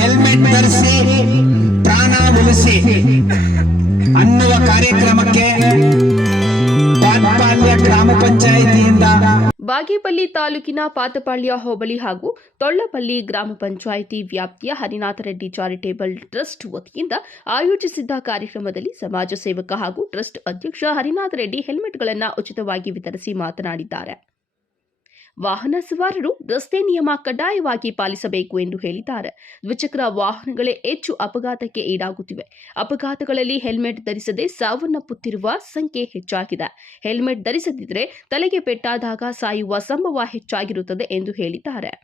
Helmet ಧರಿಸಿ ಪ್ರಾಣ ಉಳಿಸಿ ಅನ್ನುವ ಕಾರ್ಯಕ್ರಮಕ್ಕೆ ಪಾತಪಾಳ್ಯ ಗ್ರಾಮ ಪಂಚಾಯಿತಿಯಿಂದ ಬಾಗೇಪಲ್ಲಿ ತಾಲೂಕಿನ ಪಾತಪಾಳ್ಯ ಹೋಬಳಿ ಹಾಗೂ ತೊಳ್ಳಪಲ್ಲಿ ಗ್ರಾಮ ಪಂಚಾಯಿತಿ ವ್ಯಾಪ್ತಿಯ ಹರಿನಾಥ ರೆಡ್ಡಿ ಚಾರಿಟೇಬಲ್ ಟ್ರಸ್ಟ್ ವತಿಯಿಂದ ಆಯೋಜಿಸಿದ್ದ ಕಾರ್ಯಕ್ರಮದಲ್ಲಿ ಸಮಾಜ ಸೇವಕ ಹಾಗೂ ಟ್ರಸ್ಟ್ ಅಧ್ಯಕ್ಷ ಹರಿನಾಥ ರೆಡ್ಡಿ ಹೆಲ್ಮೆಟ್ಗಳನ್ನು ಉಚಿತವಾಗಿ ವಿತರಿಸಿ ಮಾತನಾಡಿದ್ದಾರೆ. ವಾಹನ ಸವಾರರು ರಸ್ತೆ ನಿಯಮ ಕಡ್ಡಾಯವಾಗಿ ಪಾಲಿಸಬೇಕು ಎಂದು ಹೇಳಿದ್ದಾರೆ. ದ್ವಿಚಕ್ರ ವಾಹನಗಳೇ ಹೆಚ್ಚು ಅಪಘಾತಕ್ಕೆ ಈಡಾಗುತ್ತಿವೆ. ಅಪಘಾತಗಳಲ್ಲಿ ಹೆಲ್ಮೆಟ್ ಧರಿಸದೆ ಸಾವನ್ನಪ್ಪುತ್ತಿರುವ ಸಂಖ್ಯೆ ಹೆಚ್ಚಾಗಿದೆ. ಹೆಲ್ಮೆಟ್ ಧರಿಸದಿದ್ದರೆ ತಲೆಗೆ ಪೆಟ್ಟಾದಾಗ ಸಾಯುವ ಸಂಭವ ಹೆಚ್ಚಾಗಿರುತ್ತದೆ ಎಂದು ಹೇಳಿದ್ದಾರೆ.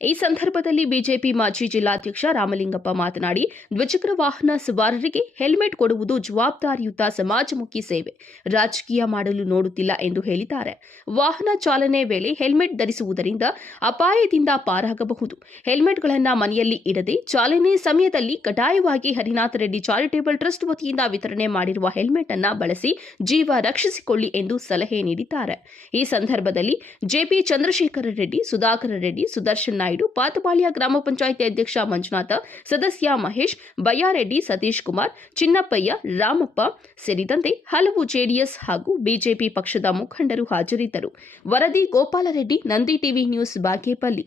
ಈ ಸಂದರ್ಭದಲ್ಲಿ ಬಿಜೆಪಿ ಮಾಜಿ ಜಿಲ್ಲಾಧ್ಯಕ್ಷ ರಾಮಲಿಂಗಪ್ಪ ಮಾತನಾಡಿ, ದ್ವಿಚಕ್ರ ವಾಹನ ಸವಾರರಿಗೆ ಹೆಲ್ಮೆಟ್ ಕೊಡುವುದು ಜವಾಬ್ದಾರಿಯುತ ಸಮಾಜಮುಖಿ ಸೇವೆ, ರಾಜಕೀಯ ಮಾಡಲು ನೋಡುತ್ತಿಲ್ಲ ಎಂದು ಹೇಳಿದ್ದಾರೆ. ವಾಹನ ಚಾಲನೆ ವೇಳೆ ಹೆಲ್ಮೆಟ್ ಧರಿಸುವುದರಿಂದ ಅಪಾಯದಿಂದ ಪಾರಾಗಬಹುದು. ಹೆಲ್ಮೆಟ್ಗಳನ್ನು ಮನೆಯಲ್ಲಿ ಇಡದೆ ಚಾಲನೆ ಸಮಯದಲ್ಲಿ ಕಡ್ಡಾಯವಾಗಿ ಹರಿನಾಥ ರೆಡ್ಡಿ ಚಾರಿಟೇಬಲ್ ಟ್ರಸ್ಟ್ ವತಿಯಿಂದ ವಿತರಣೆ ಮಾಡಿರುವ ಹೆಲ್ಮೆಟ್ ಅನ್ನು ಬಳಸಿ ಜೀವ ರಕ್ಷಿಸಿಕೊಳ್ಳಿ ಎಂದು ಸಲಹೆ ನೀಡಿದ್ದಾರೆ. ಈ ಸಂದರ್ಭದಲ್ಲಿ ಜೆಪಿ ಚಂದ್ರಶೇಖರ ರೆಡ್ಡಿ, ಸುಧಾಕರ ರೆಡ್ಡಿ, ಸುದರ್ಶನ್ ನಾಯ್ಡು, ಪಾತಪಾಳ್ಯ ಗ್ರಾಮ ಪಂಚಾಯಿತಿ ಅಧ್ಯಕ್ಷ ಮಂಜುನಾಥ, ಸದಸ್ಯ ಮಹೇಶ್, ಬಯ್ಯಾರೆಡ್ಡಿ, ಸತೀಶ್ ಕುಮಾರ್, ಚಿನ್ನಪ್ಪಯ್ಯ, ರಾಮಪ್ಪ ಸೇರಿದಂತೆ ಹಲವು ಜೆಡಿಎಸ್ ಹಾಗೂ ಬಿಜೆಪಿ ಪಕ್ಷದ ಮುಖಂಡರು ಹಾಜರಿದ್ದರು. ವರದಿ ಗೋಪಾಲರೆಡ್ಡಿ, ನಂದಿ ಟಿವಿ ನ್ಯೂಸ್, ಬಾಗೇಪಲ್ಲಿ.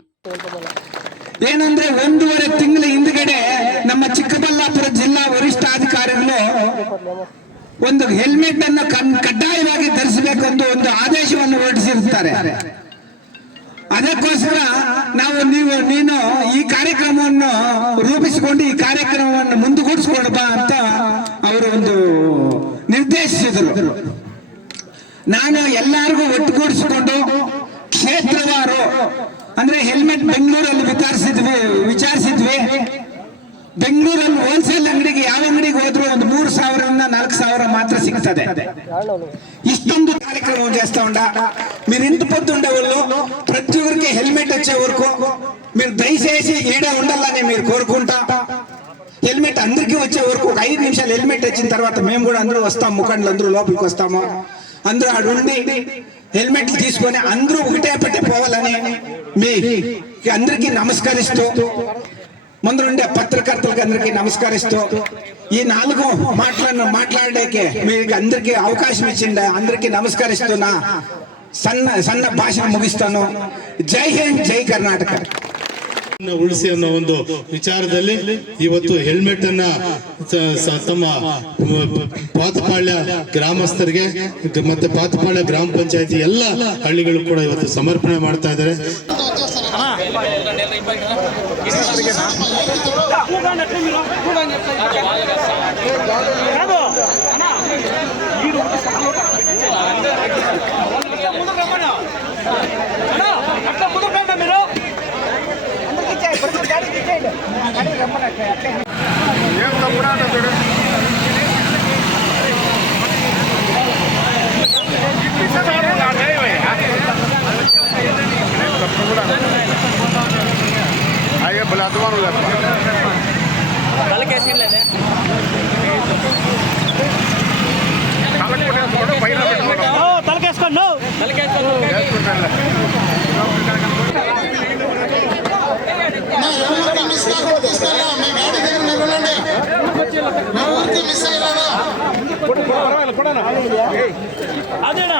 ಏನಂದ್ರೆ 1.5 ತಿಂಗಳ ಹಿಂದ್ಗಡೆ ನಮ್ಮ ಚಿಕ್ಕಬಳ್ಳಾಪುರ ಜಿಲ್ಲಾ ವರಿಷ್ಠಾಧಿಕಾರಿಗಳು ಒಂದು ಹೆಲ್ಮೆಟ್ ಅನ್ನು ಕಡ್ಡಾಯವಾಗಿ ಧರಿಸಬೇಕೆಂದು ಒಂದು ಆದೇಶವನ್ನು ಹೊರಡಿಸಿರುತ್ತಾರೆ. ಅದಕ್ಕೋಸ್ಕರ ನೀನು ಈ ಕಾರ್ಯಕ್ರಮವನ್ನು ರೂಪಿಸಿಕೊಂಡು ಈ ಕಾರ್ಯಕ್ರಮವನ್ನು ಮುಂದುಗೂಡಿಸಿಕೊಂಡು ಬಾ ಅಂತ ಅವರು ಒಂದು ನಿರ್ದೇಶಿಸಿದರು. ನಾನು ಎಲ್ಲರಿಗೂ ಒಟ್ಟುಗೂಡಿಸಿಕೊಂಡು ಕ್ಷೇತ್ರವಾರು ಅಂದ್ರೆ ಹೆಲ್ಮೆಟ್ ಬೆಂಗಳೂರಲ್ಲಿ ವಿಚಾರಿಸಿದ್ವಿ. ಬೆಂಗಳೂರಲ್ಲಿ ಹೋಲ್ಸೇಲ್ ಅಂಗಡಿಗೆ ಯಾವ ಅಂಗಡಿಗೆ ಹೋದ್ರು ಒಂದು 3,000ರಿಂದ 4,000 ಮಾತ್ರ సిగ్గుతది. ఇష్టందు కార్యక్రమం చేస్తా ఉండా. మీరు ఇంటి పొద్దుండేవాళ్ళు ప్రతి ఒక్కరికి హెల్మెట్ వచ్చే వరకు మీరు దయచేసి ఏడా ఉండాలని మీరు కోరుకుంటా. హెల్మెట్ అందరికీ వచ్చే వరకు 5 నిమిషాలు హెల్మెట్ వచ్చిన తర్వాత మేము కూడా అందరూ వస్తాం, ముఖండ్లు అందరూ లోపలికి వస్తాము. అందరూ ఆడుండి హెల్మెట్లు తీసుకొని అందరూ ఒకటే పట్టి పోవాలని మీ అందరికీ నమస్కరిస్తూ, ముందుండే పత్రికర్తలకు అందరికీ నమస్కరిస్తూ, ఈ 4 మాట్లాడేకి మీకు అందరికీ అవకాశం ఇచ్చిండ అందరికీ నమస్కరిస్తున్నా ಸಣ್ಣ ಭಾಷಣ ಮುಗಿಸ್ತಾನು. ಜೈ ಹಿಂದ್, ಜೈ ಕರ್ನಾಟಕ. ಉಳಿಸಿ ಅನ್ನೋ ಒಂದು ವಿಚಾರದಲ್ಲಿ ಇವತ್ತು ಹೆಲ್ಮೆಟ್ ಅನ್ನ ತಮ್ಮ ಪಾತಪಾಳ್ಯ ಗ್ರಾಮಸ್ಥರಿಗೆ ಮತ್ತೆ ಪಾತಪಾಳ್ಯ ಗ್ರಾಮ ಪಂಚಾಯತಿ ಎಲ್ಲ ಹಳ್ಳಿಗಳು ಕೂಡ ಇವತ್ತು ಸಮರ್ಪಣೆ ಮಾಡ್ತಾ ಇದ್ದಾರೆ. అదేనా